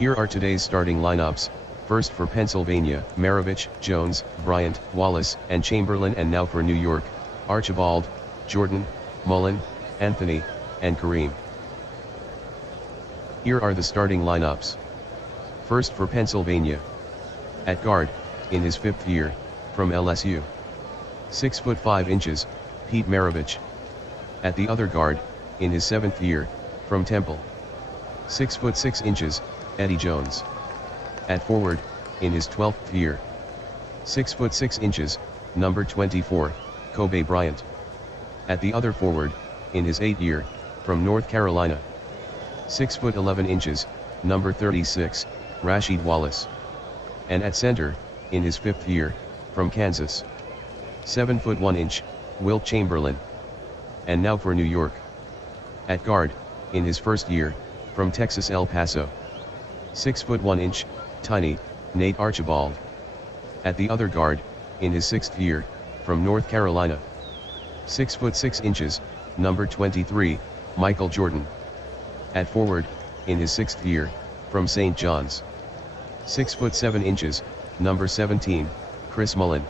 Here are today's starting lineups. First for Pennsylvania, Maravich, Jones, Bryant, Wallace, and Chamberlain. And now for New York, Archibald, Jordan, Mullen, Anthony, and Kareem. Here are the starting lineups. First for Pennsylvania. At guard, in his 5th year, from LSU. 6 foot 5 inches, Pete Maravich. At the other guard, in his 7th year, from Temple. 6 foot 6 inches, Eddie Jones. At forward, in his 12th year. 6 foot 6 inches, number 24, Kobe Bryant. At the other forward, in his 8th year, from North Carolina. 6 foot 11 inches, number 36, Rasheed Wallace. And at center, in his 5th year, from Kansas. 7 foot 1 inch, Wilt Chamberlain. And now for New York. At guard, in his 1st year, from Texas El Paso. 6 foot 1 inch, tiny, Nate Archibald. At the other guard, in his 6th year, from North Carolina. 6 foot 6 inches, number 23, Michael Jordan. At forward, in his 6th year, from St. John's. 6 foot 7 inches, number 17, Chris Mullin.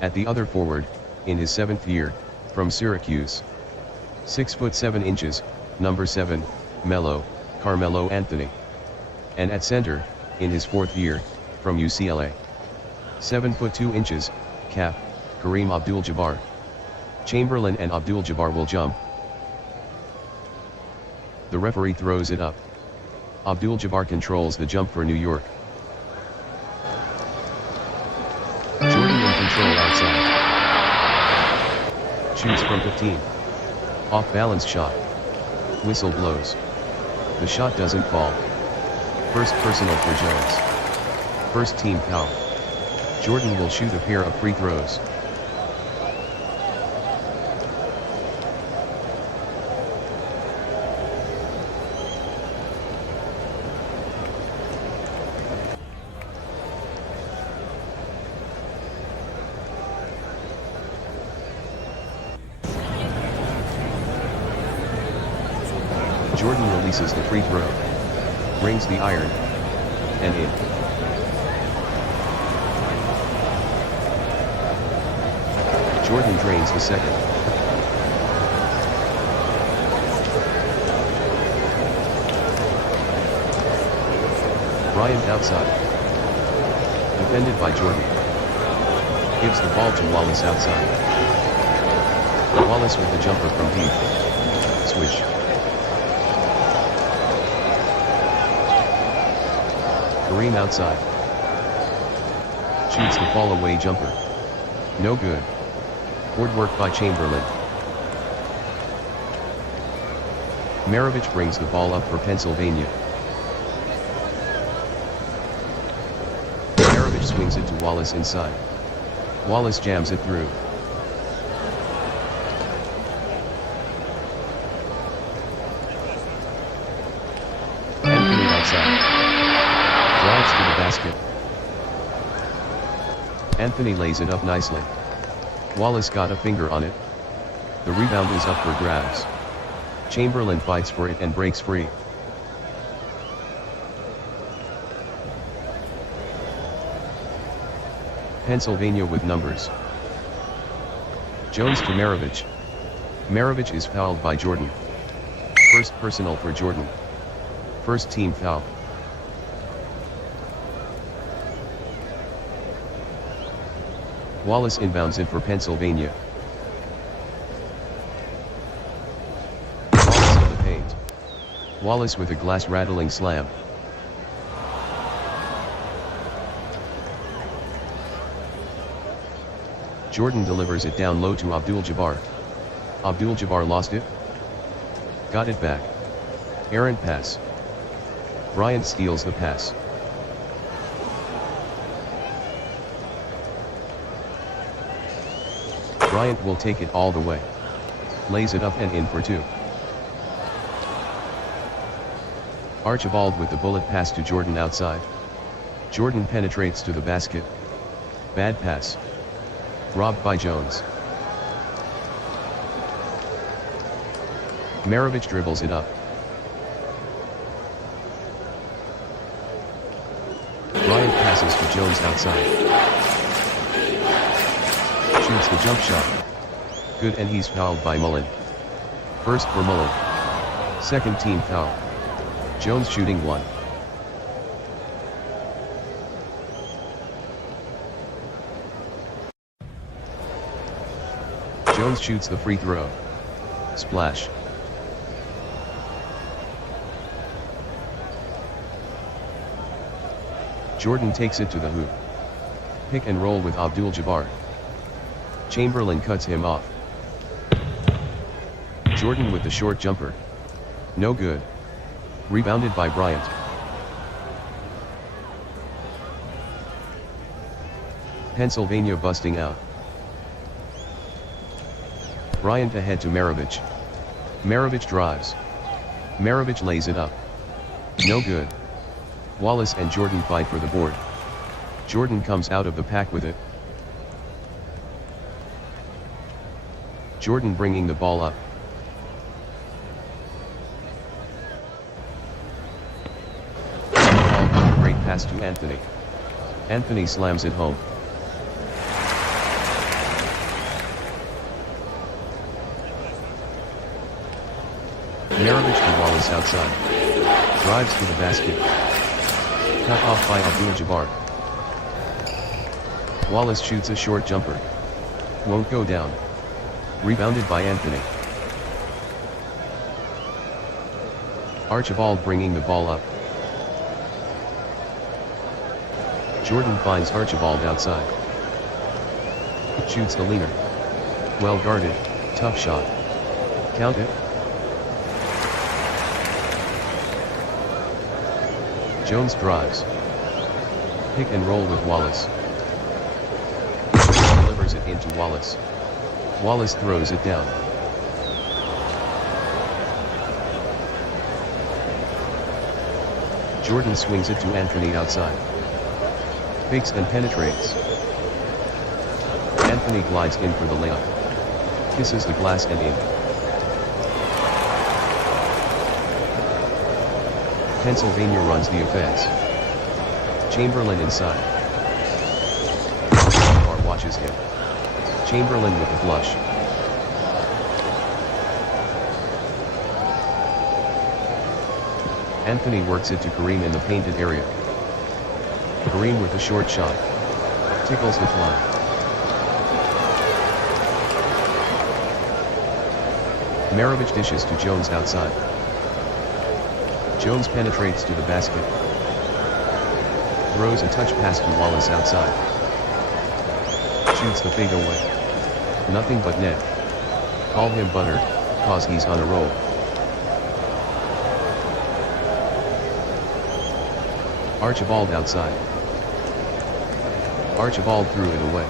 At the other forward, in his 7th year, from Syracuse. 6 foot 7 inches, number 7, Carmelo Anthony. And at center, in his 4th year, from UCLA. 7 foot 2 inches, Cap, Kareem Abdul-Jabbar. Chamberlain and Abdul-Jabbar will jump. The referee throws it up. Abdul-Jabbar controls the jump for New York. Jordan in control outside. Shoots from 15. Off-balance shot. Whistle blows. The shot doesn't fall. First personal for Jones. First team foul. Jordan will shoot a pair of free throws. Jordan releases the free throw. Rings the iron. And in. Jordan drains the second. Bryant outside. Defended by Jordan. Gives the ball to Wallace outside. Wallace with the jumper from deep. Swish. Kareem outside. Shoots the fall away jumper. No good. Board work by Chamberlain. Maravich brings the ball up for Pennsylvania. Maravich swings it to Wallace inside. Wallace jams it through. Anthony outside. Drives to the basket. Anthony lays it up nicely. Wallace got a finger on it. The rebound is up for grabs. Chamberlain fights for it and breaks free. Pennsylvania with numbers. Jones to Maravich. Maravich is fouled by Jordan. First personal for Jordan. First team foul. Wallace inbounds it for Pennsylvania. Wallace in the paint. Wallace with a glass-rattling slam. Jordan delivers it down low to Abdul-Jabbar. Abdul-Jabbar lost it. Got it back. Errant pass. Bryant steals the pass. Bryant will take it all the way. Lays it up and in for two. Archibald with the bullet pass to Jordan outside. Jordan penetrates to the basket. Bad pass. Robbed by Jones. Maravich dribbles it up. passes to Jones outside. Shoots the jump shot. Good, and he's fouled by Mullen. First for Mullen. Second team foul. Jones shooting one. Jones shoots the free throw. Splash. Jordan takes it to the hoop. Pick and roll with Abdul-Jabbar. Chamberlain cuts him off. Jordan with the short jumper. No good. Rebounded by Bryant. Pennsylvania busting out. Bryant ahead to Maravich. Maravich drives. Maravich lays it up. No good. Wallace and Jordan fight for the board. Jordan comes out of the pack with it. Jordan bringing the ball up. Great pass to Anthony. Anthony slams it home. Maravich to Wallace outside. Drives to the basket. Cut off by Abdul-Jabbar. Wallace shoots a short jumper. Won't go down. Rebounded by Anthony. Archibald bringing the ball up. Jordan finds Archibald outside. Shoots the leaner. Well guarded, tough shot. Count it. Jones drives. Pick and roll with Wallace. Delivers it into Wallace. Wallace throws it down. Jordan swings it to Anthony outside. Fakes and penetrates. Anthony glides in for the layup. Kisses the glass and in. Pennsylvania runs the offense. Chamberlain inside. Barr watches him. Chamberlain with the flush. Anthony works it to Kareem in the painted area. Kareem with the short shot. Tickles the fly. Maravich dishes to Jones outside. Jones penetrates to the basket. Throws a touch pass to Wallace outside. Shoots the fade away. Nothing but net. Call him buttered, cause he's on a roll. Archibald outside. Archibald threw it away.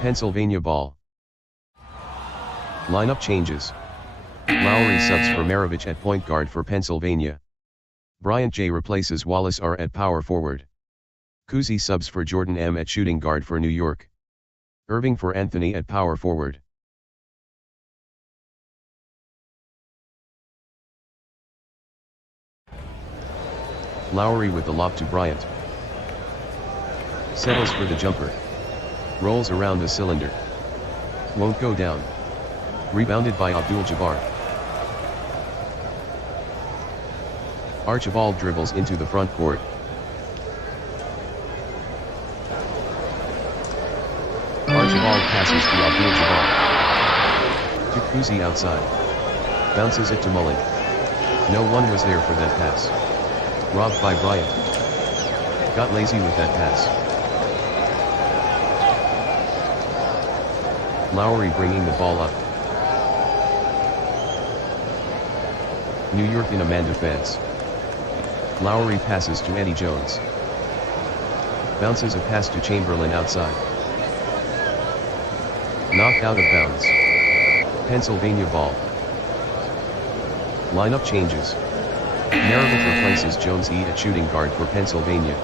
Pennsylvania ball. Lineup changes. Lowry subs for Maravich at point guard for Pennsylvania. Bryant J replaces Wallace R at power forward. Kuzi subs for Jordan M at shooting guard for New York. Irving for Anthony at power forward. Lowry with the lob to Bryant. Settles for the jumper. Rolls around the cylinder. Won't go down. Rebounded by Abdul-Jabbar. Archibald dribbles into the front court. Archibald passes to Abdul-Jabbar. To Kuzi outside. Bounces it to Mullen. No one was there for that pass. Robbed by Bryant. Got lazy with that pass. Lowry bringing the ball up. New York in a man defense. Lowry passes to Eddie Jones. Bounces a pass to Chamberlain outside. Knocked out of bounds. Pennsylvania ball. Lineup changes. Maravich replaces Jones E at shooting guard for Pennsylvania.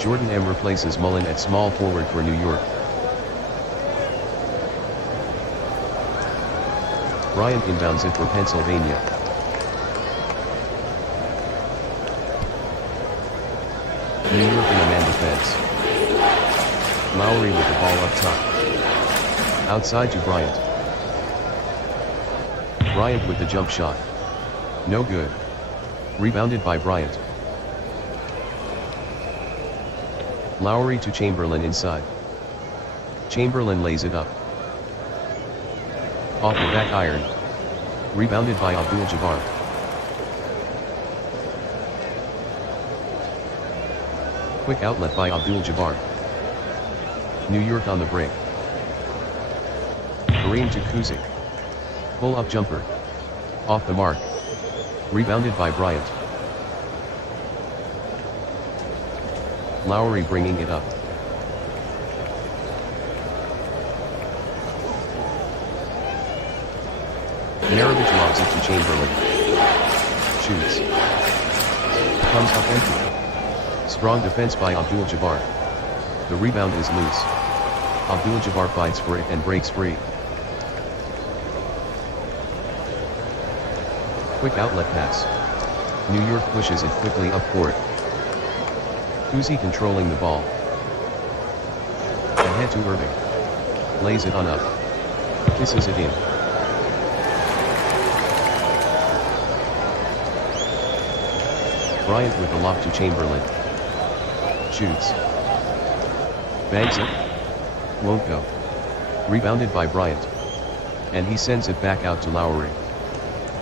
Jordan M replaces Mullen at small forward for New York. Bryant inbounds it for Pennsylvania. New York in a man defense. Lowry with the ball up top. Outside to Bryant. Bryant with the jump shot. No good. Rebounded by Bryant. Lowry to Chamberlain inside. Chamberlain lays it up. Off the back iron. Rebounded by Abdul-Jabbar. Quick outlet by Abdul-Jabbar. New York on the break. Kareem to Kuzic. Pull-up jumper. Off the mark. Rebounded by Bryant. Lowry bringing it up. Maravich lobs it to Chamberlain. Shoots. Comes up empty. Strong defense by Abdul-Jabbar. The rebound is loose. Abdul-Jabbar fights for it and breaks free. Quick outlet pass. New York pushes it quickly up court. Kuzi controlling the ball. Ahead to Irving. Lays it on up. Kisses it in. Bryant with the lob to Chamberlain. Shoots. Bangs it. Won't go. Rebounded by Bryant. And he sends it back out to Lowry.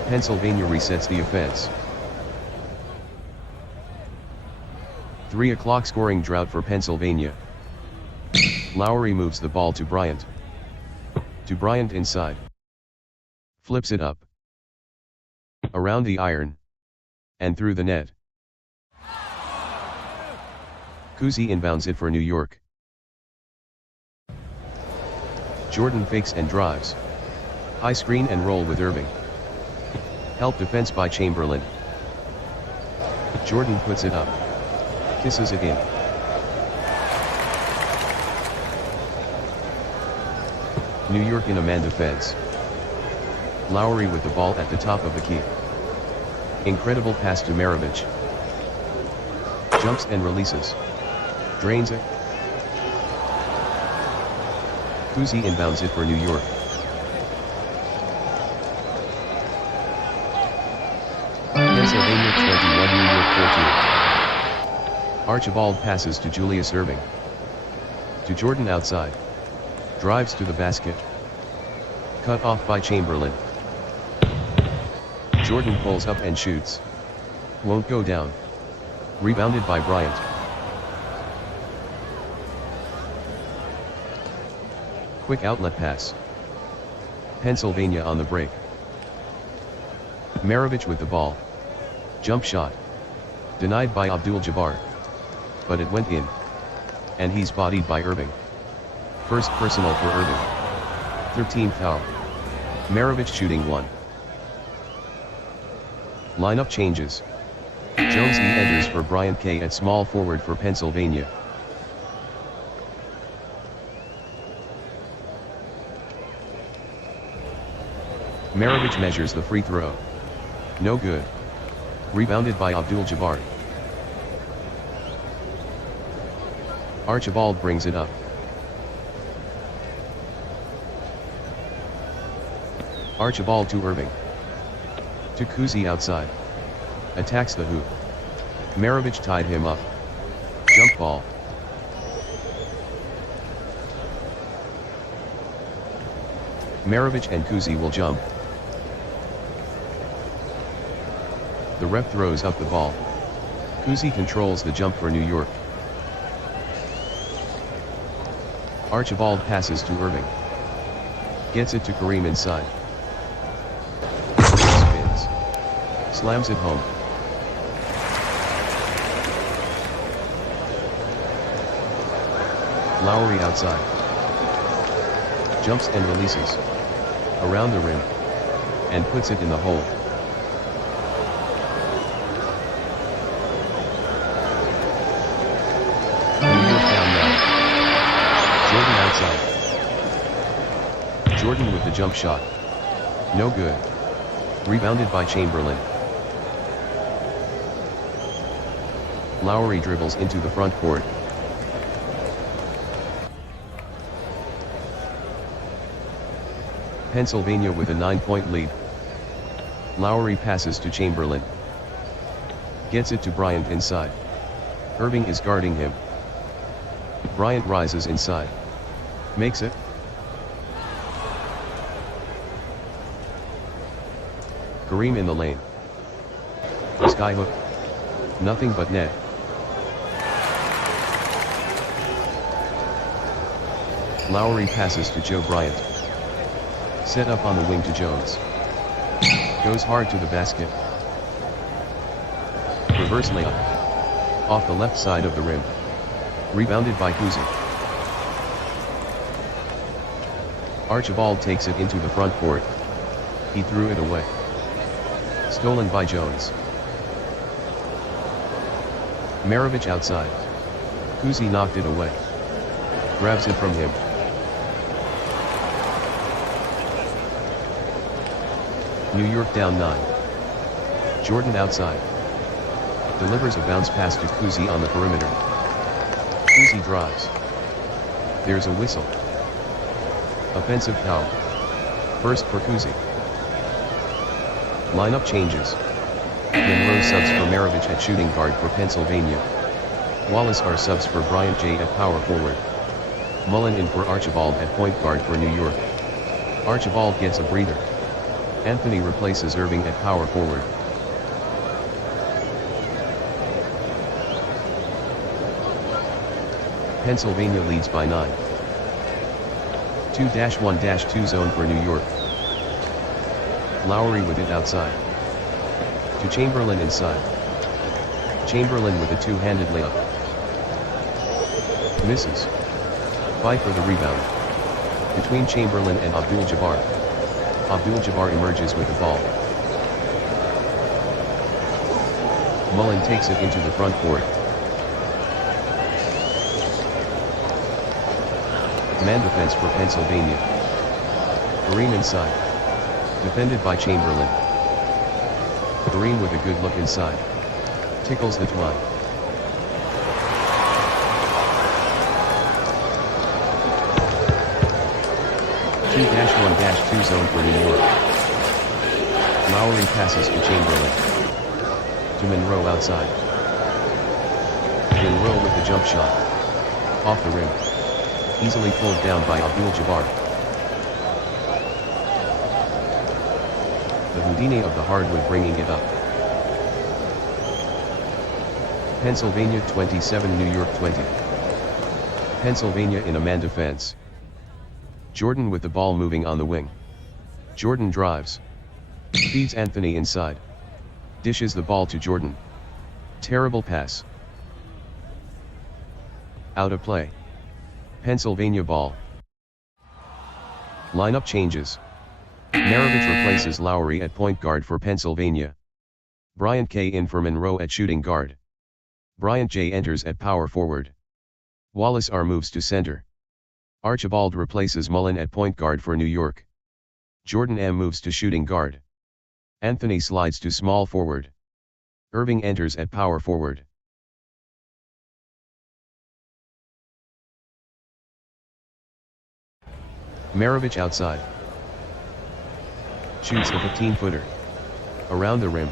Pennsylvania resets the offense. 3 o'clock scoring drought for Pennsylvania. Lowry moves the ball to Bryant. To Bryant inside. Flips it up. Around the iron. And through the net. Kuzi inbounds it for New York. Jordan fakes and drives. High screen and roll with Irving. Help defense by Chamberlain. Jordan puts it up. Kisses it in. New York in a man defense. Lowry with the ball at the top of the key. Incredible pass to Maravich. Jumps and releases. Drains it. Kuzi inbounds it for New York. Pennsylvania 21, New York 14. Archibald passes to Julius Irving. To Jordan outside. Drives to the basket. Cut off by Chamberlain. Jordan pulls up and shoots. Won't go down. Rebounded by Bryant. Quick outlet pass. Pennsylvania on the break. Maravich with the ball. Jump shot. Denied by Abdul-Jabbar. But it went in. And he's bodied by Irving. First personal for Irving. 13th foul. Maravich shooting 1. Lineup changes. Jones enters for Bryant K at small forward for Pennsylvania. Maravich measures the free throw. No good. Rebounded by Abdul-Jabbar. Archibald brings it up. Archibald to Irving. To Kuzi outside. Attacks the hoop. Maravich tied him up. Jump ball. Maravich and Kuzi will jump. The ref throws up the ball. Kuzi controls the jump for New York. Archibald passes to Irving. Gets it to Kareem inside. Spins. Slams it home. Lowry outside. Jumps and releases. Around the rim. And puts it in the hole. New York down now. Jordan outside. Jordan with the jump shot. No good. Rebounded by Chamberlain. Lowry dribbles into the front court. Pennsylvania with a 9-point lead. Lowry passes to Chamberlain. Gets it to Bryant inside. Irving is guarding him. Bryant rises inside. Makes it. Kareem in the lane. Skyhook. Nothing but net. Lowry passes to Joe Bryant. Set up on the wing to Jones. Goes hard to the basket. Reverse layup. Off the left side of the rim. Rebounded by Cousy. Archibald takes it into the front court. He threw it away. Stolen by Jones. Maravich outside. Cousy knocked it away. Grabs it from him. New York down 9. Jordan outside. Delivers a bounce pass to Cousy on the perimeter. Cousy drives. There's a whistle. Offensive foul. First for Cousy. Lineup changes. Monroe subs for Maravich at shooting guard for Pennsylvania. Wallace are subs for Bryant J at power forward. Mullen in for Archibald at point guard for New York. Archibald gets a breather. Anthony replaces Irving at power forward. Pennsylvania leads by 9. 2-1-2 zone for New York. Lowry with it outside. To Chamberlain inside. Chamberlain with a two-handed layup. Misses. Fight for the rebound. Between Chamberlain and Abdul-Jabbar. Abdul-Jabbar emerges with the ball. Mullen takes it into the front court. Man defense for Pennsylvania. Kareem inside. Defended by Chamberlain. Kareem with a good look inside. Tickles the twine. Two zone for New York. Lowry passes to Chamberlain. To Monroe outside. Monroe with the jump shot. Off the rim. Easily pulled down by Abdul-Jabbar. The Houdini of the hardwood bringing it up. Pennsylvania 27, New York 20. Pennsylvania in a man defense. Jordan with the ball moving on the wing. Jordan drives. Feeds Anthony inside. Dishes the ball to Jordan. Terrible pass. Out of play. Pennsylvania ball. Lineup changes. Maravich replaces Lowry at point guard for Pennsylvania. Bryant K in for Monroe at shooting guard. Bryant J enters at power forward. Wallace R moves to center. Archibald replaces Mullen at point guard for New York. Jordan M moves to shooting guard. Anthony slides to small forward. Irving enters at power forward. Maravich outside. Shoots a 15-footer. Around the rim.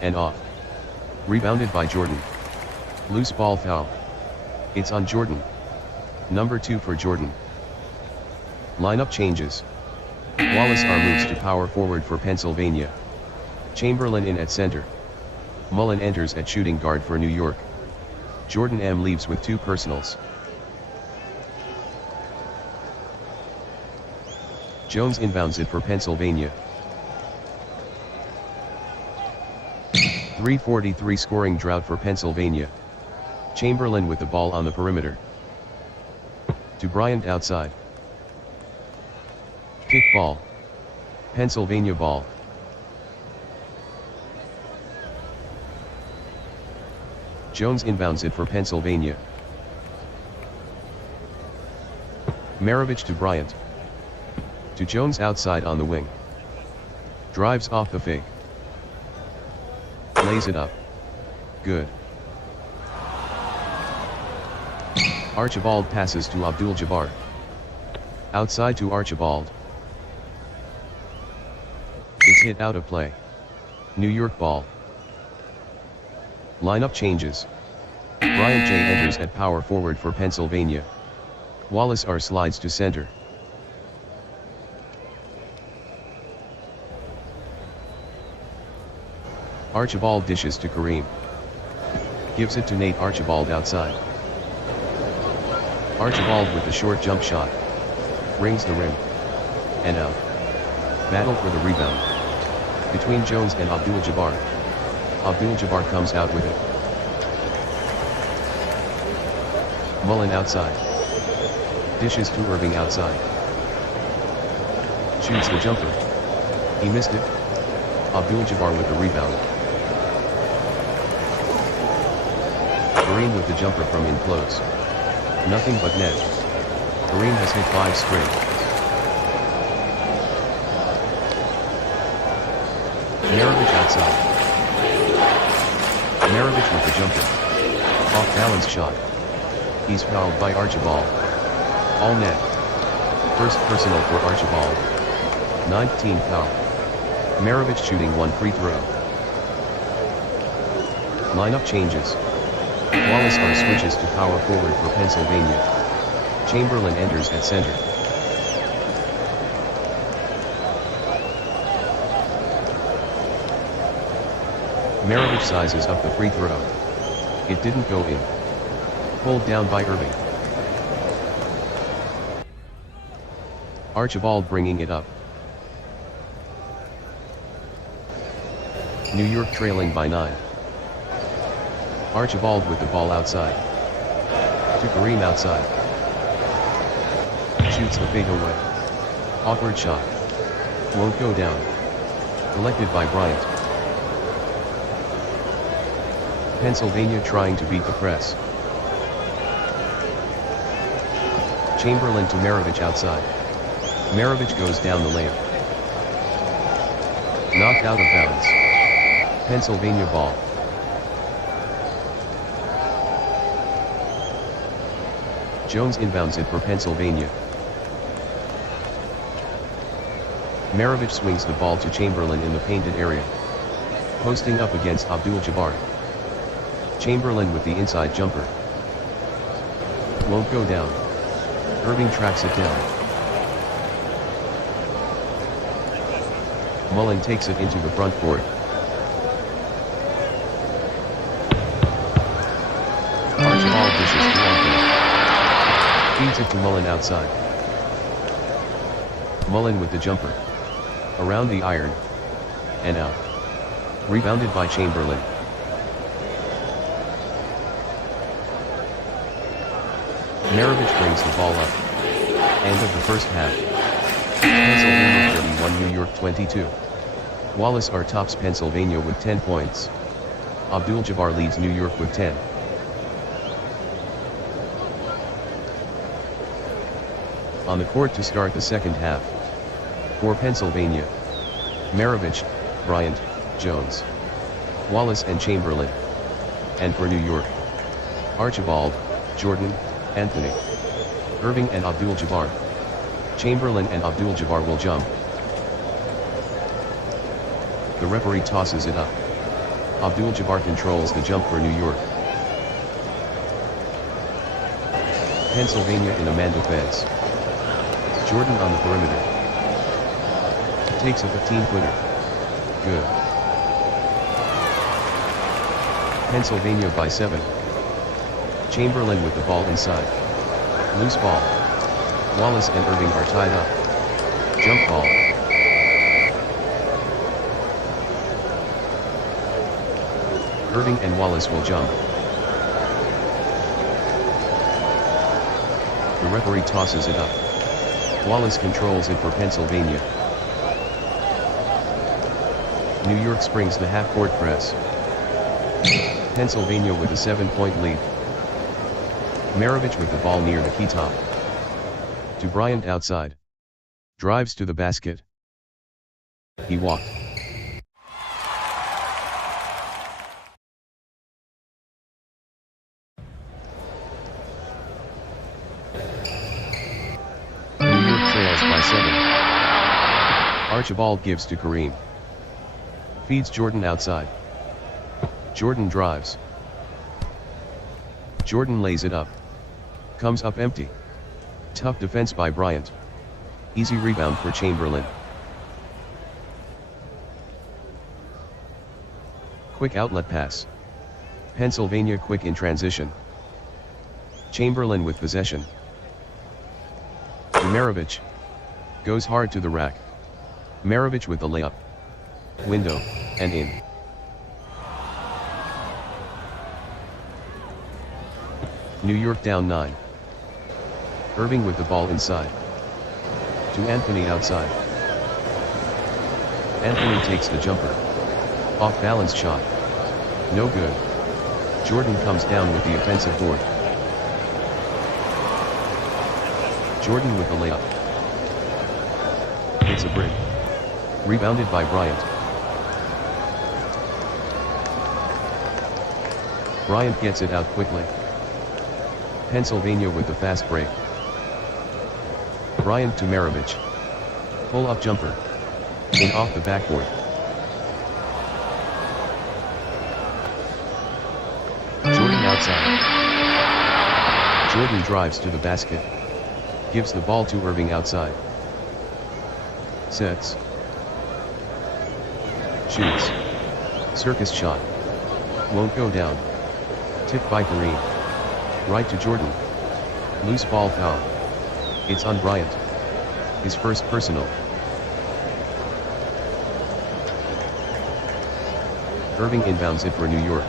And off. Rebounded by Jordan. Loose ball foul. It's on Jordan. Number 2 for Jordan. Lineup changes. Wallace R moves to power forward for Pennsylvania. Chamberlain in at center. Mullen enters at shooting guard for New York. Jordan M leaves with 2 personals. Jones inbounds it for Pennsylvania. 3:43 scoring drought for Pennsylvania. Chamberlain with the ball on the perimeter. To Bryant outside. Kick ball. Pennsylvania ball. Jones inbounds it for Pennsylvania. Maravich to Bryant. To Jones outside on the wing. Drives off the fake. Lays it up. Good. Archibald passes to Abdul-Jabbar. Outside to Archibald. It's hit out of play. New York ball. Lineup changes. Bryant J enters at power forward for Pennsylvania. Wallace R slides to center. Archibald dishes to Kareem. Gives it to Nate Archibald outside. Archibald with the short jump shot. Rings the rim. And out. Battle for the rebound. Between Jones and Abdul-Jabbar. Abdul-Jabbar comes out with it. Mullen outside. Dishes to Irving outside. Shoots the jumper. He missed it. Abdul-Jabbar with the rebound. Kareem with the jumper from in close. Nothing but net. Kareem has hit 5 straight. Maravich outside. Maravich with the jumper. Off balance shot. He's fouled by Archibald. All net. First personal for Archibald. 19th foul. Maravich shooting 1 free throw. Lineup changes. Wallace R switches to power forward for Pennsylvania. Chamberlain enters at center. Maravich sizes up the free throw. It didn't go in. Pulled down by Irving. Archibald bringing it up. New York trailing by 9. Archibald with the ball outside. To Kareem outside. Shoots the big away. Awkward shot. Won't go down. Collected by Bryant. Pennsylvania trying to beat the press. Chamberlain to Maravich outside. Maravich goes down the lane. Knocked out of bounds. Pennsylvania ball. Jones inbounds it for Pennsylvania. Maravich swings the ball to Chamberlain in the painted area. Posting up against Abdul-Jabbar. Chamberlain with the inside jumper. Won't go down. Irving tracks it down. Mullen takes it into the front court. Archibald dishes to Anthony. Feeds it to Mullen outside. Mullen with the jumper. Around the iron. And out. Rebounded by Chamberlain. Maravich brings the ball up. End of the first half. Pennsylvania 31, New York 22. Wallace R tops Pennsylvania with 10 points. Abdul-Jabbar leads New York with 10. On the court to start the second half. For Pennsylvania. Maravich, Bryant, Jones. Wallace and Chamberlain. And for New York. Archibald, Jordan, Anthony. Irving and Abdul-Jabbar. Chamberlain and Abdul-Jabbar will jump. The referee tosses it up. Abdul-Jabbar controls the jump for New York. Pennsylvania in a man defense. Jordan on the perimeter. Takes a 15-footer. Good. Pennsylvania by 7. Chamberlain with the ball inside. Loose ball. Wallace and Irving are tied up. Jump ball. Irving and Wallace will jump. The referee tosses it up. Wallace controls it for Pennsylvania. New York springs the half-court press. Pennsylvania with a 7-point lead. Maravich with the ball near the key top. To Bryant outside. Drives to the basket. He walked. trails by 7. Archibald gives to Kareem. Feeds Jordan outside. Jordan drives. Jordan lays it up. Comes up empty. Tough defense by Bryant. Easy rebound for Chamberlain. Quick outlet pass. Pennsylvania quick in transition. Chamberlain with possession. To Maravich. Goes hard to the rack. Maravich with the layup. Window, and in. New York down 9. Irving with the ball inside. To Anthony outside. Anthony takes the jumper. Off balance shot. No good. Jordan comes down with the offensive board. Jordan with the layup. Hits a brick. Rebounded by Bryant. Bryant gets it out quickly. Pennsylvania with the fast break. Bryant to Maravich. Pull-up jumper. In off the backboard. Jordan outside. Jordan drives to the basket. Gives the ball to Irving outside. Sets. Shoots. Circus shot. Won't go down. Tipped by Kareem. Right to Jordan. Loose ball foul. It's on Bryant. His first personal. Irving inbounds it for New York.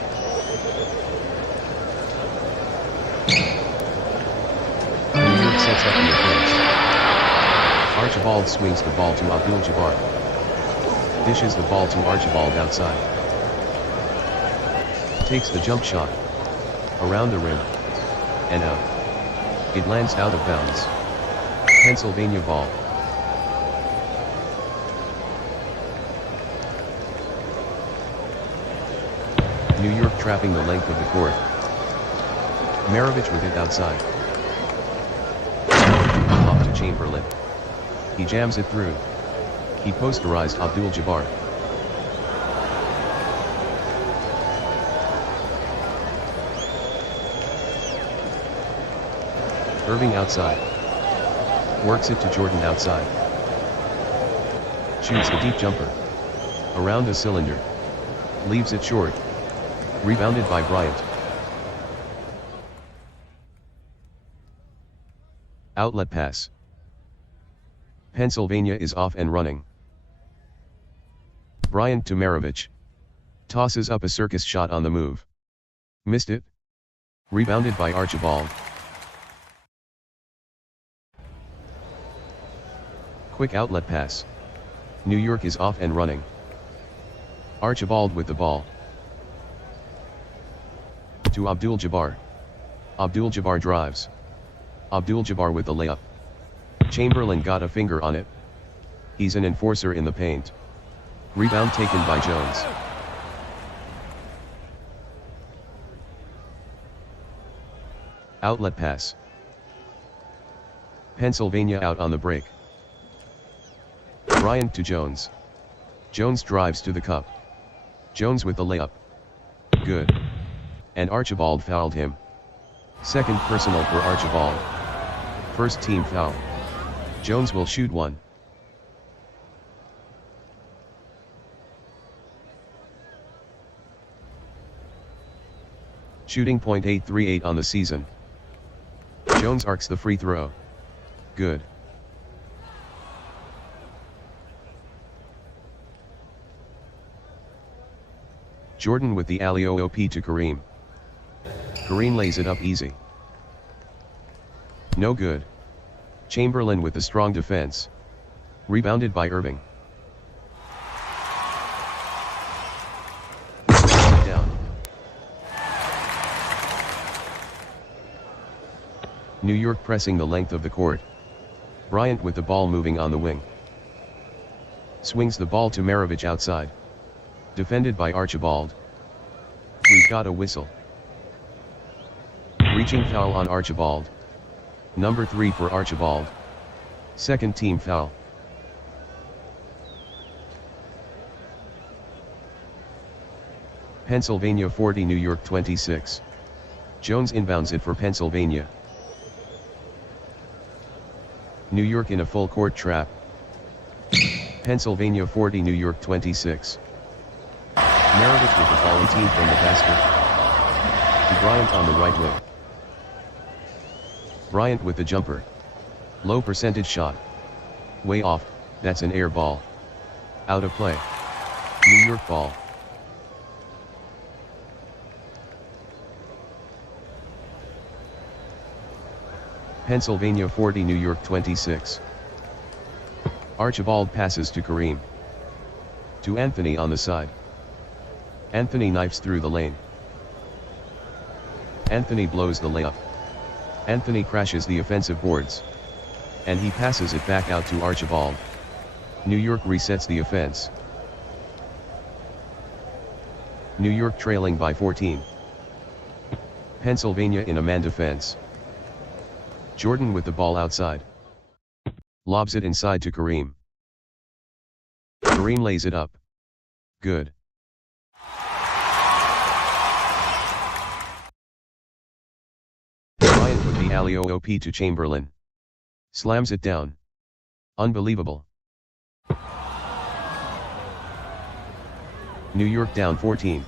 New York sets up the offense. Archibald swings the ball to Abdul-Jabbar. Dishes the ball to Archibald outside. Takes the jump shot. Around the rim. And out. It lands out of bounds. Pennsylvania ball. New York trapping the length of the court. Maravich with it outside. Off to Chamberlain. He jams it through. He posterized Abdul-Jabbar. Irving outside. Works it to Jordan outside. Shoots the deep jumper. Around the cylinder. Leaves it short. Rebounded by Bryant. Outlet pass. Pennsylvania is off and running. Bryant to Maravich. Tosses up a circus shot on the move. Missed it. Rebounded by Archibald. Quick outlet pass. New York is off and running. Archibald with the ball. To Abdul-Jabbar. Abdul-Jabbar drives. Abdul-Jabbar with the layup. Chamberlain got a finger on it. He's an enforcer in the paint. Rebound taken by Jones. Outlet pass. Pennsylvania out on the break. Bryant to Jones. Jones drives to the cup. Jones with the layup. Good. And Archibald fouled him. Second personal for Archibald. First team foul. Jones will shoot one. Shooting .838 on the season. Jones arcs the free throw. Good. Jordan with the alley-oop to Kareem. Kareem lays it up easy. No good. Chamberlain with the strong defense. Rebounded by Irving. Down. New York pressing the length of the court. Bryant with the ball moving on the wing. Swings the ball to Maravich outside. Defended by Archibald. We've got a whistle. Reaching foul on Archibald. Number 3 for Archibald. Second team foul. Pennsylvania 40 New York 26. Jones inbounds it for Pennsylvania. New York in a full court trap. Pennsylvania 40 New York 26. Maravich with the Valentine from the basket. To Bryant on the right wing. Bryant with the jumper. Low percentage shot. Way off, that's an air ball. Out of play. New York ball. Pennsylvania 40 New York 26. Archibald passes to Kareem. To Anthony on the side. Anthony knifes through the lane. Anthony blows the layup. Anthony crashes the offensive boards. And he passes it back out to Archibald. New York resets the offense. New York trailing by 14. Pennsylvania in a man defense. Jordan with the ball outside. Lobs it inside to Kareem. Kareem lays it up. Good. Bryant with the alley-oop to Chamberlain. Slams it down. Unbelievable. New York down 14.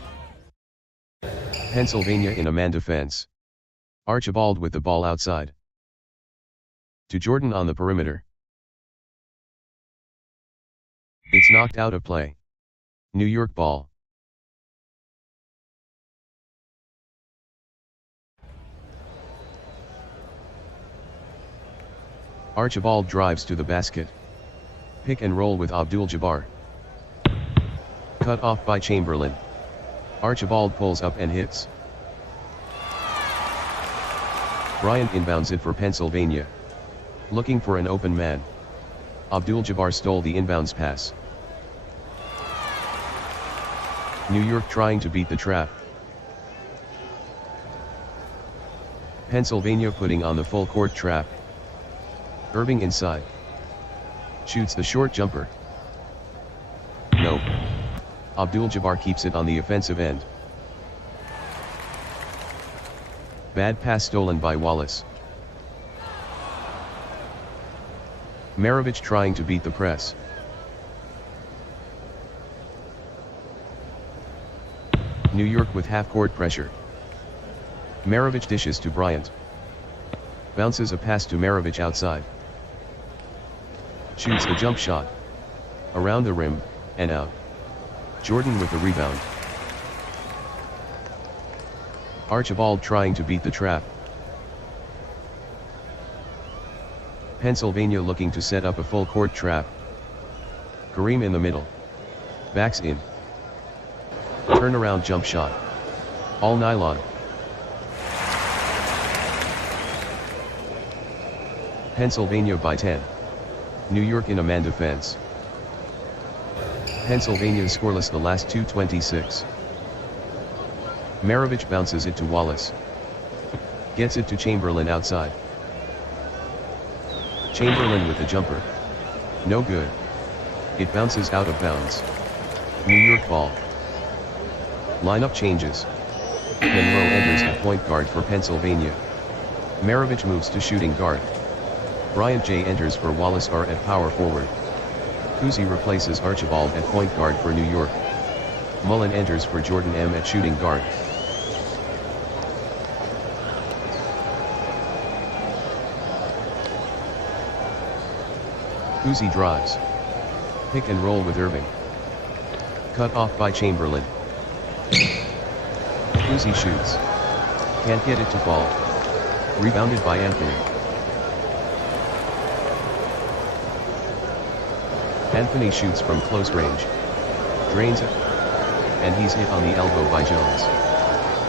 Pennsylvania in a man defense. Archibald with the ball outside. To Jordan on the perimeter. It's knocked out of play. New York ball. Archibald drives to the basket. Pick and roll with Abdul-Jabbar. Cut off by Chamberlain. Archibald pulls up and hits. Bryant inbounds it for Pennsylvania. Looking for an open man. Abdul-Jabbar stole the inbounds pass. New York trying to beat the trap. Pennsylvania putting on the full court trap. Irving inside. Shoots the short jumper. No. Abdul-Jabbar keeps it on the offensive end. Bad pass stolen by Wallace. Maravich trying to beat the press. New York with half-court pressure. Maravich dishes to Bryant. Bounces a pass to Maravich outside. Shoots the jump shot. Around the rim, and out. Jordan with the rebound. Archibald trying to beat the trap. Pennsylvania looking to set up a full court trap. Kareem in the middle. Backs in. Turnaround jump shot. All nylon. Pennsylvania by 10. New York in a man defense. Pennsylvania scoreless the last 2:26. Maravich bounces it to Wallace. Gets it to Chamberlain outside. Chamberlain with the jumper. No good. It bounces out of bounds. New York ball. Lineup changes. Monroe enters at point guard for Pennsylvania. Maravich moves to shooting guard. Bryant J enters for Wallace R at power forward. Cousy replaces Archibald at point guard for New York. Mullen enters for Jordan M at shooting guard. Cousy drives. Pick and roll with Irving. Cut off by Chamberlain. Cousy shoots. Can't get it to fall. Rebounded by Anthony. Anthony shoots from close range. Drains it. And he's hit on the elbow by Jones.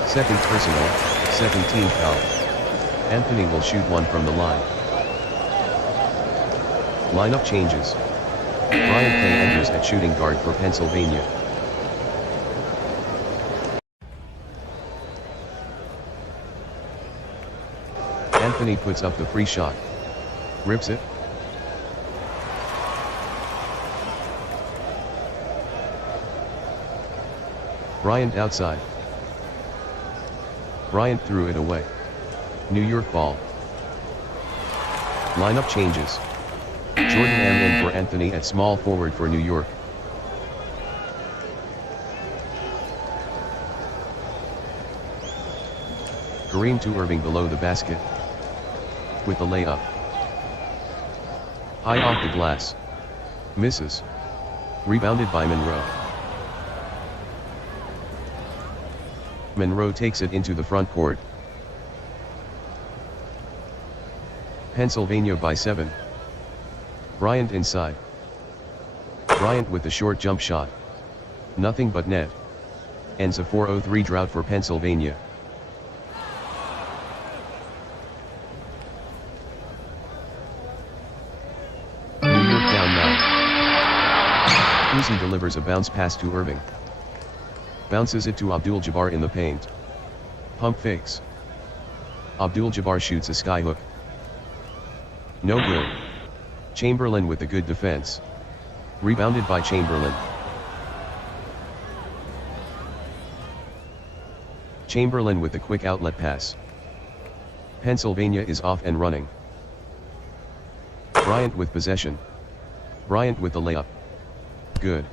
Second personal, second team foul. Anthony will shoot one from the line. Lineup changes. Bryant K enters at shooting guard for Pennsylvania. Anthony puts up the free shot. Rips it. Bryant outside. Bryant threw it away. New York ball. Lineup changes. Jordan M in for Anthony at small forward for New York. Kareem to Irving below the basket. With the layup. High off the glass. Misses. Rebounded by Monroe. Monroe takes it into the front court. Pennsylvania by 7. Bryant inside. Bryant with the short jump shot. Nothing but net. Ends a 4-0-3 drought for Pennsylvania. New York down 9. Cousy delivers a bounce pass to Irving. Bounces it to Abdul-Jabbar in the paint. Pump fakes. Abdul-Jabbar shoots a skyhook. No good. Chamberlain with the good defense. Rebounded by Chamberlain. Chamberlain with the quick outlet pass. Pennsylvania is off and running. Bryant with possession. Bryant with the layup. Good.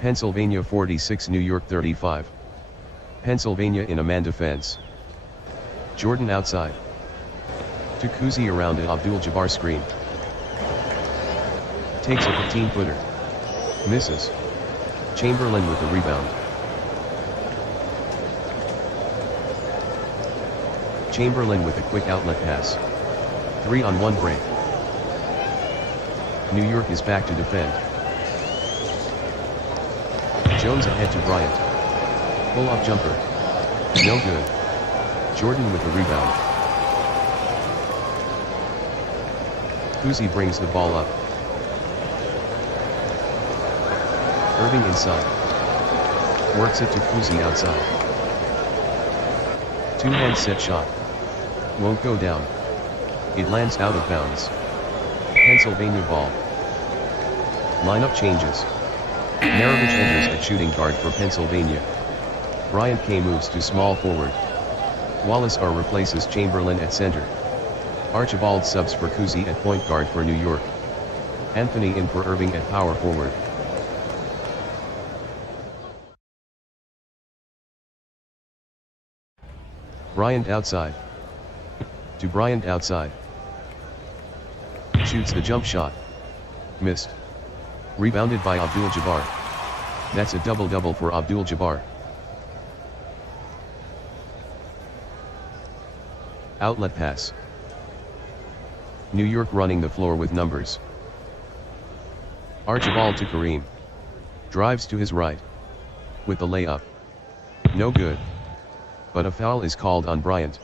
Pennsylvania 46, New York 35. Pennsylvania in a man defense. Jordan outside. To Cousy around an Abdul-Jabbar screen. Takes a 15-footer. Misses. Chamberlain with the rebound. Chamberlain with a quick outlet pass. 3-on-1 break. New York is back to defend. Jones ahead to Bryant. Pull-up jumper. No good. Jordan with the rebound. Cousy brings the ball up. Irving inside. Works it to Cousy outside. Two-hand set shot. Won't go down. It lands out of bounds. Pennsylvania ball. Lineup changes. Maravich enters at shooting guard for Pennsylvania. Bryant K moves to small forward. Wallace R replaces Chamberlain at center. Archibald subs for Cousy at point guard for New York. Anthony in for Irving at power forward. Bryant outside. To Bryant outside. Shoots the jump shot. Missed. Rebounded by Abdul-Jabbar. That's a double-double for Abdul-Jabbar. Outlet pass. New York running the floor with numbers. Archibald to Kareem. Drives to his right. With the layup. No good. But a foul is called on Bryant.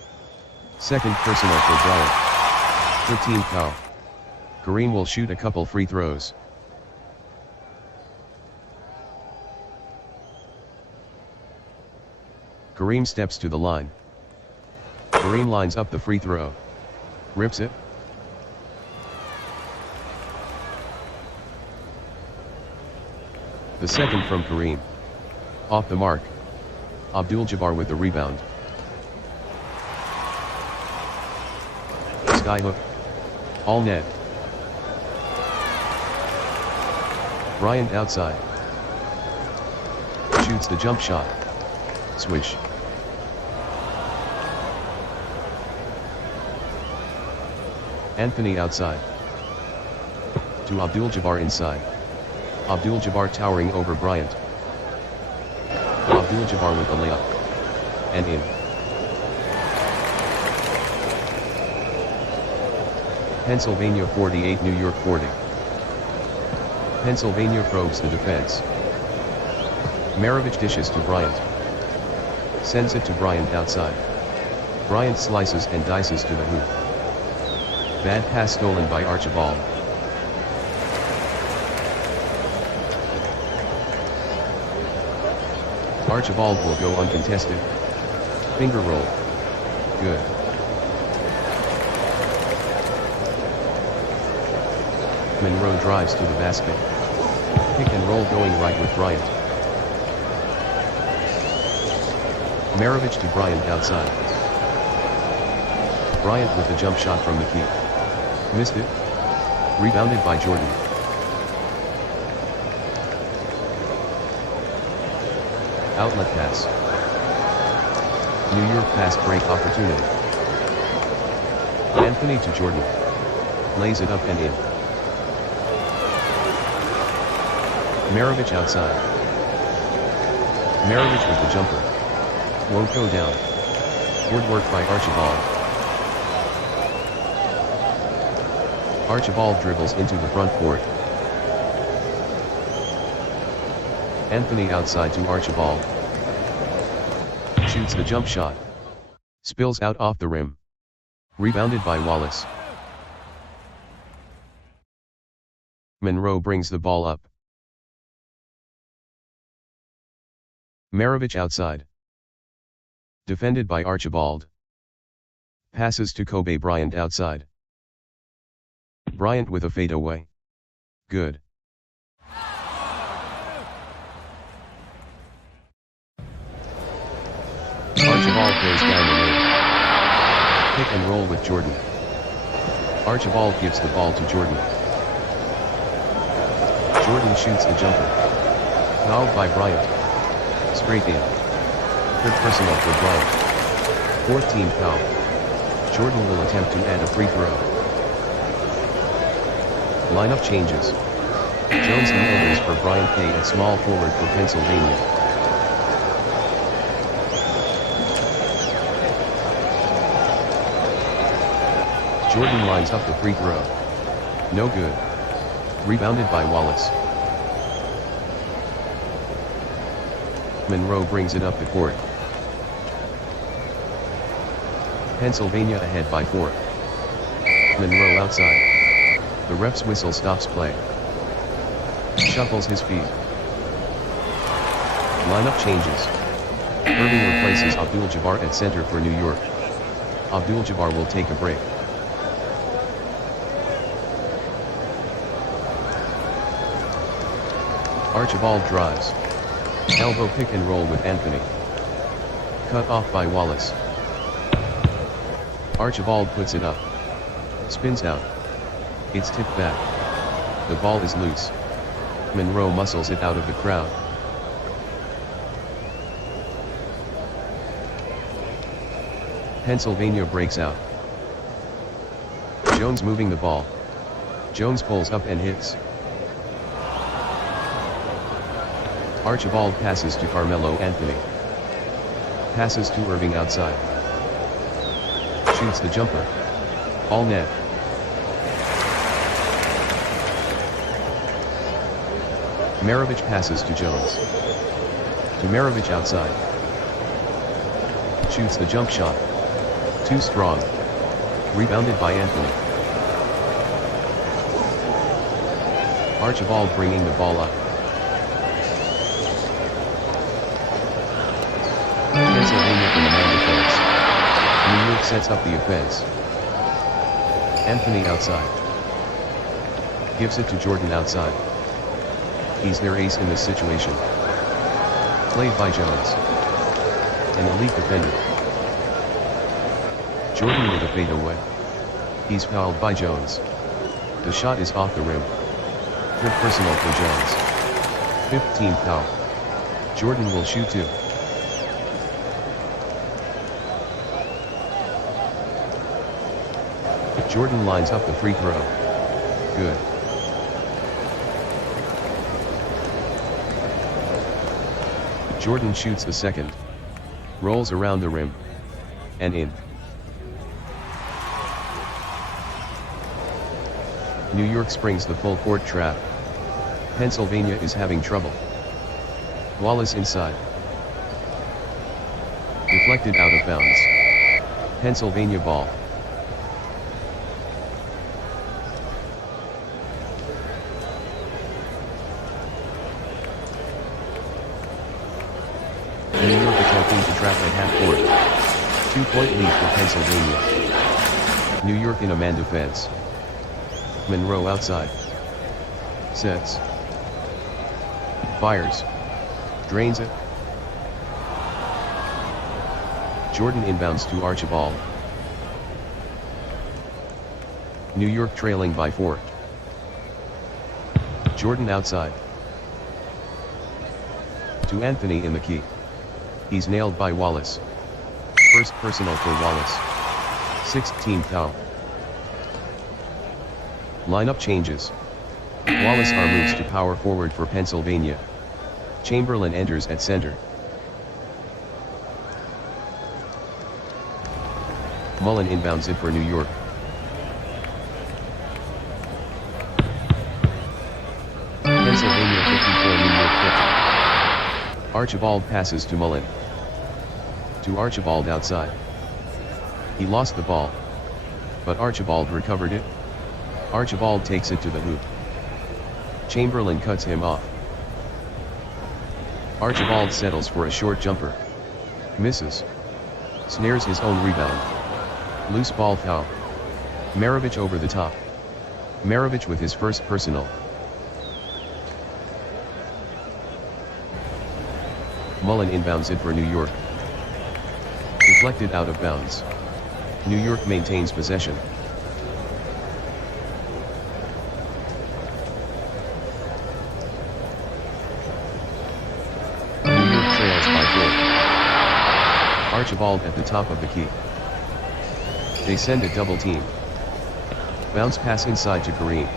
Second personal for Bryant. 13th foul. Kareem will shoot a couple free throws. Kareem steps to the line. Kareem lines up the free throw. Rips it. The second from Kareem. Off the mark. Abdul-Jabbar with the rebound. Skyhook. All net. Bryant outside. Shoots the jump shot. Swish. Anthony outside. To Abdul-Jabbar inside. Abdul-Jabbar towering over Bryant. Abdul-Jabbar with the layup. And in. Pennsylvania 48, New York 40. Pennsylvania probes the defense. Maravich dishes to Bryant. Sends it to Bryant outside. Bryant slices and dices to the hoop. Bad pass stolen by Archibald. Archibald will go uncontested. Finger roll. Good. Monroe drives to the basket. Pick and roll going right with Bryant. Maravich to Bryant outside. Bryant with the jump shot from the key. Missed it. Rebounded by Jordan. Outlet pass. New York fast break opportunity. Anthony to Jordan. Lays it up and in. Maravich outside. Maravich with the jumper. Won't go down. Good work by Archibald. Archibald dribbles into the front court. Anthony outside to Archibald. Shoots the jump shot. Spills out off the rim. Rebounded by Wallace. Monroe brings the ball up. Maravich outside. Defended by Archibald. Passes to Kobe Bryant outside. Bryant with a fadeaway. Good. Archibald goes down the lane. Pick and roll with Jordan. Archibald gives the ball to Jordan. Jordan shoots the jumper. Fouled by Bryant. Straight in. Good personal for Bryant. 14th foul. Jordan will attempt to add a free throw. Lineup changes. Jones enters for Bryant K at small forward for Pennsylvania. Jordan lines up the free throw. No good. Rebounded by Wallace. Monroe brings it up the court. Pennsylvania ahead by 4. Monroe outside. The ref's whistle stops play. Shuffles his feet. Lineup changes. Irving replaces Abdul-Jabbar at center for New York. Abdul-Jabbar will take a break. Archibald drives. Elbow pick and roll with Anthony. Cut off by Wallace. Archibald puts it up. Spins out. It's tipped back. The ball is loose. Monroe muscles it out of the crowd. Pennsylvania breaks out. Jones moving the ball. Jones pulls up and hits. Archibald passes to Carmelo Anthony. Passes to Irving outside. Shoots the jumper. All net. Maravich passes to Jones. To Maravich outside. Shoots the jump shot. Too strong. Rebounded by Anthony. Archibald bringing the ball up. Pennsylvania in the man defense. New York sets up the offense. Anthony outside. Gives it to Jordan outside. He's their ace in this situation. Played by Jones. An elite defender. Jordan with a fadeaway. He's fouled by Jones. The shot is off the rim. Good personal for Jones. 15th foul. Jordan will shoot 2. Jordan lines up the free throw. Good. Jordan shoots the second. Rolls around the rim. And in. New York springs the full court trap. Pennsylvania is having trouble. Wallace inside. Deflected out of bounds. Pennsylvania ball. New York attempting to trap at half court. 2-point lead for Pennsylvania. New York in a man defense. Monroe outside. Sets. Fires. Drains it. Jordan inbounds to Archibald. New York trailing by 4. Jordan outside. To Anthony in the key. He's nailed by Wallace. First personal for Wallace. 6th team foul. Lineup changes. Wallace moves to power forward for Pennsylvania. Chamberlain enters at center. Mullen inbounds it for New York. Pennsylvania 54, New York 50. Archibald passes to Mullen. To Archibald outside. He lost the ball. But Archibald recovered it. Archibald takes it to the hoop. Chamberlain cuts him off. Archibald settles for a short jumper. Misses. Snares his own rebound. Loose ball foul. Maravich over the top. Maravich with his first personal. Mullen inbounds it for New York. Deflected out of bounds. New York maintains possession. Archibald at the top of the key. They send a double team. Bounce pass inside to Kareem.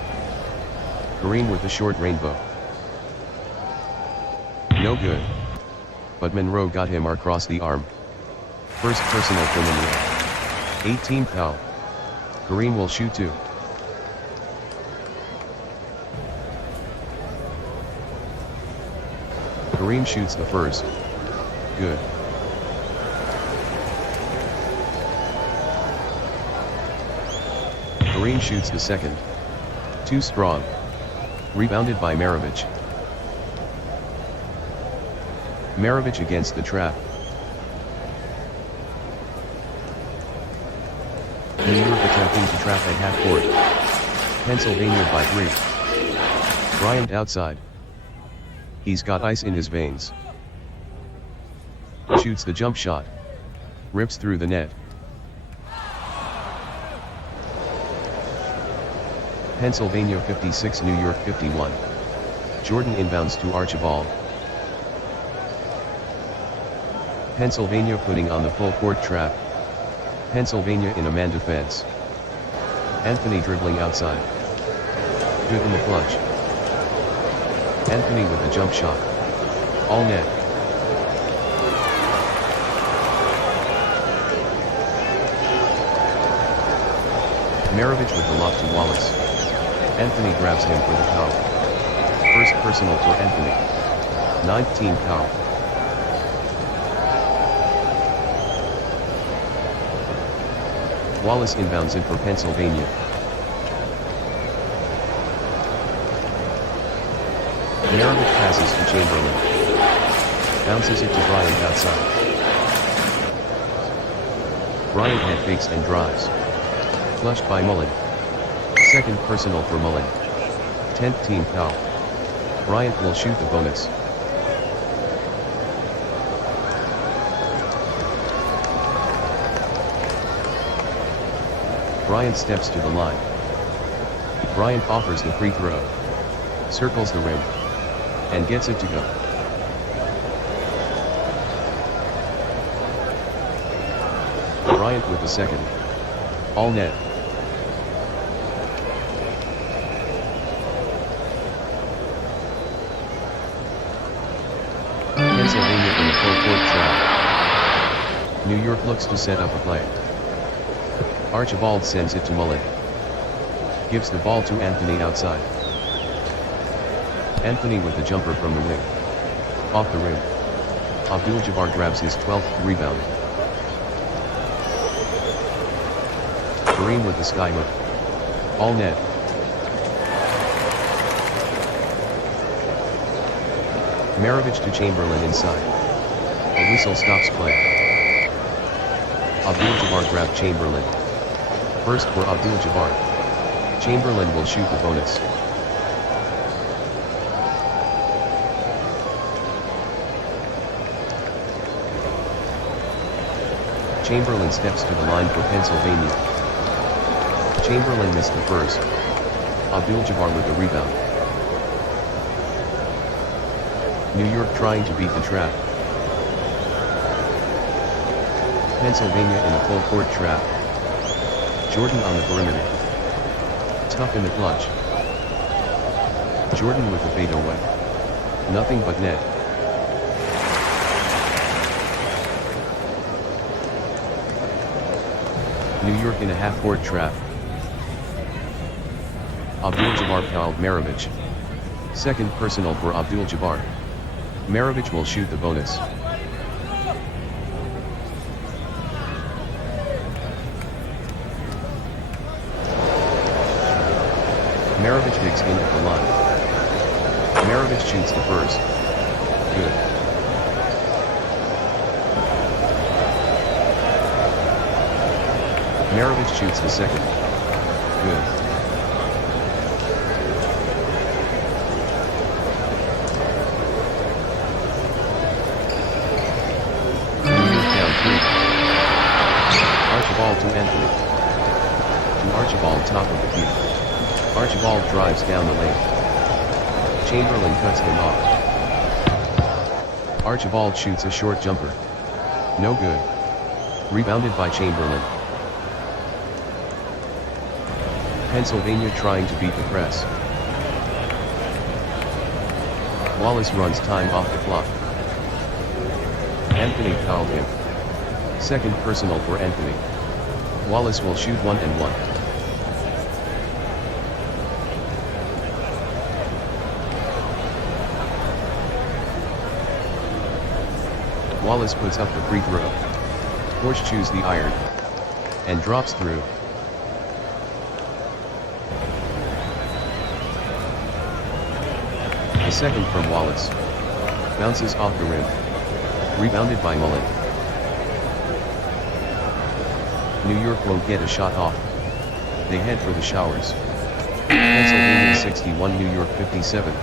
Kareem with the short rainbow. No good. But Monroe got him across the arm. First personal for Monroe. 18 foul. Kareem will shoot 2. Kareem shoots the first. Good. Kareem shoots the second. Too strong. Rebounded by Maravich. Maravich against the trap. New York attempting to trap at half court. Pennsylvania by 3. Bryant outside. He's got ice in his veins. Shoots the jump shot. Rips through the net. Pennsylvania 56, New York 51. Jordan inbounds to Archibald. Pennsylvania putting on the full court trap. Pennsylvania in a man defense. Anthony dribbling outside. Good in the clutch. Anthony with a jump shot. All net. Maravich with the lob to Wallace. Anthony grabs him for the foul. First personal for Anthony. 9th team foul. Wallace inbounds it for Pennsylvania. Maravich passes to Chamberlain. Bounces it to Bryant outside. Bryant head fakes and drives. Flushed by Mullen. Second personal for Mullen. 10th team foul. Bryant will shoot the bonus. Bryant steps to the line. Bryant offers the free throw. Circles the rim. And gets it to go. Bryant with the second. All net. Pennsylvania in the full court trap. New York looks to set up a play. Archibald sends it to Mullen. Gives the ball to Anthony outside. Anthony with the jumper from the wing. Off the rim. Abdul-Jabbar grabs his 12th rebound. Kareem with the skyhook. All net. Maravich to Chamberlain inside. A whistle stops play. Abdul-Jabbar grabbed Chamberlain. First for Abdul-Jabbar. Chamberlain will shoot the bonus. Chamberlain steps to the line for Pennsylvania. Chamberlain missed the first. Abdul-Jabbar with the rebound. New York trying to beat the trap. Pennsylvania in a full court trap. Jordan on the perimeter. Tough in the clutch. Jordan with the fadeaway. Nothing but net. New York in a half-court trap. Abdul-Jabbar fouled Maravich. Second personal for Abdul-Jabbar. Maravich will shoot the bonus. Maravich digs in at the line. Maravich shoots the first. Good. Maravich shoots the second. Good. New York down 3. Archibald to Anthony. To Archibald top of the key. Archibald drives down the lane. Chamberlain cuts him off. Archibald shoots a short jumper. No good. Rebounded by Chamberlain. Pennsylvania trying to beat the press. Wallace runs time off the clock. Anthony fouled him. Second personal for Anthony. Wallace will shoot 1-and-1. Wallace puts up the free throw. Horseshoes the iron. And drops through. The second from Wallace. Bounces off the rim. Rebounded by Mullen. New York won't get a shot off. They head for the showers. Pennsylvania 61, New York 57.